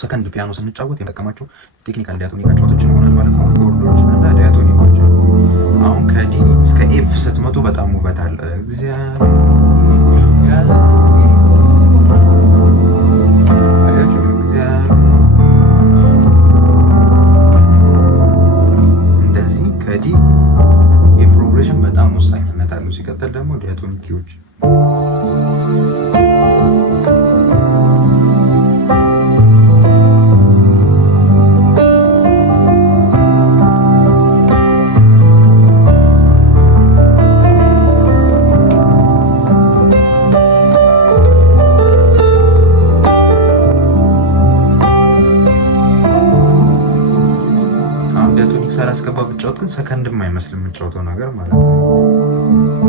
ሰከንድ ፒያኖ ስንጫወት የምንጠቀማቸው ቴክኒካል ዲያቶኒክ አጫዋቶችን ይሆናል ማለት ነው። ኮርዶችን እና ዲያቶኒኮችን አሁን ከዲ እስከ ኤፍ ስትመጡ በጣም ውበት አለ። እንደዚህ ከዲ የፕሮግሬሽን በጣም ወሳኝነት አለው። ሲቀጥል ደግሞ ዲያቶኒኪዎች ሳላስገባ ብጫወት ግን ሰከንድም አይመስልም የምጫወተው ነገር ማለት ነው።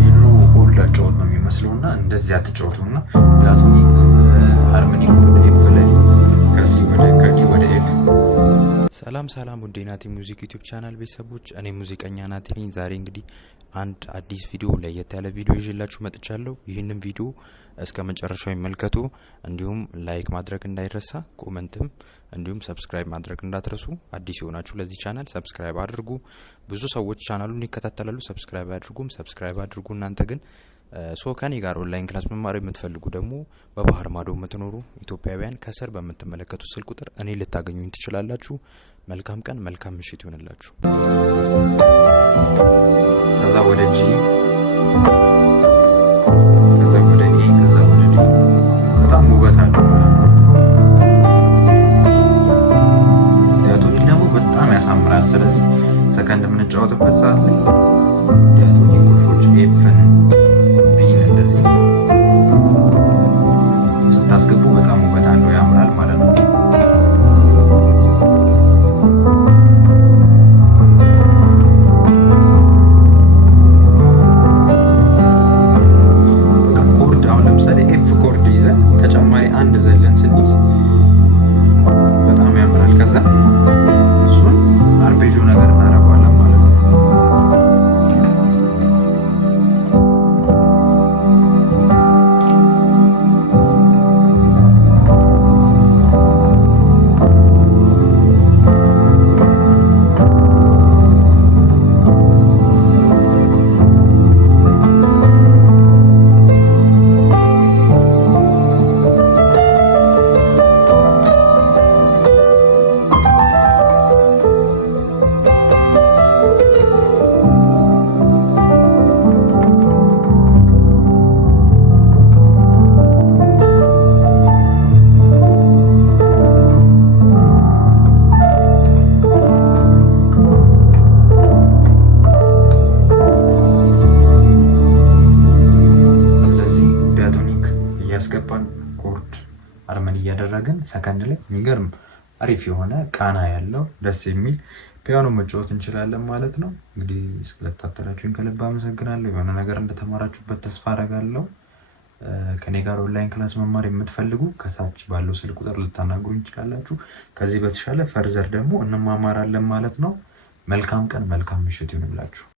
የድሮ ኦልድ አጫወት ነው የሚመስለውና እንደዚህ አትጫወቱና ዲያቶኒክ ሃርሞኒክ ኤፍ ላይ ሰላም ውድ ናቲ ሙዚክ ዩቲዩብ ቻናል ቤተሰቦች፣ እኔ ሙዚቀኛ ናቲ ነኝ። ዛሬ እንግዲህ አንድ አዲስ ቪዲዮ ለየት ያለ ቪዲዮ ይዤላችሁ መጥቻለሁ። ይህንን ቪዲዮ እስከ መጨረሻው ይመልከቱ። እንዲሁም ላይክ ማድረግ እንዳይረሳ፣ ኮሜንትም እንዲሁም ሰብስክራይብ ማድረግ እንዳትረሱ። አዲስ የሆናችሁ ለዚህ ቻናል ሰብስክራይብ አድርጉ። ብዙ ሰዎች ቻናሉን ይከታተላሉ፣ ሰብስክራይብ አድርጉ። እናንተ ግን ከኔ ጋር ኦንላይን ክላስ መማር የምትፈልጉ ደግሞ በባህር ማዶ የምትኖሩ ኢትዮጵያውያን ከስር በምትመለከቱ ስልክ ቁጥር እኔ ልታገኙኝ ትችላላችሁ። መልካም ቀን፣ መልካም ምሽት ይሁንላችሁ። ከዛ ወደ ጂ፣ ከዛ ወደ ኤ፣ ከዛ ወደ ዲ በጣም ውበት አለው። ዲያቶኒክ ደግሞ በጣም ያሳምራል። ስለዚህ ሰከንድ የምንጫወትበት ሰዓት ላይ ዲያቶኒክ ቁልፎች ኤፍን እንደዚህ ስታስገቡ በጣም ውበት አለው፣ ያምራል ማለት ነው። በቃ ኮርድ አሁን ለምሳሌ ኤፍ ኮርድ ይዘን ተጨማሪ አንድ ዘለን ስንይዝ በጣም ያምራል። ከዛ እሱን አርፔጆ ነገር እናደርገዋለን ማለት ነው። ያስገባን ኮርድ አርመን እያደረግን ሰከንድ ላይ የሚገርም አሪፍ የሆነ ቃና ያለው ደስ የሚል ፒያኖ መጫወት እንችላለን ማለት ነው። እንግዲህ ስለተከታተላችሁኝ ከልብ አመሰግናለሁ። የሆነ ነገር እንደተማራችሁበት ተስፋ አደርጋለሁ። ከኔ ጋር ኦንላይን ክላስ መማር የምትፈልጉ ከታች ባለው ስልክ ቁጥር ልታናግሩኝ እንችላላችሁ። ከዚህ በተሻለ ፈርዘር ደግሞ እንማማራለን ማለት ነው። መልካም ቀን፣ መልካም ምሽት ይሁንላችሁ።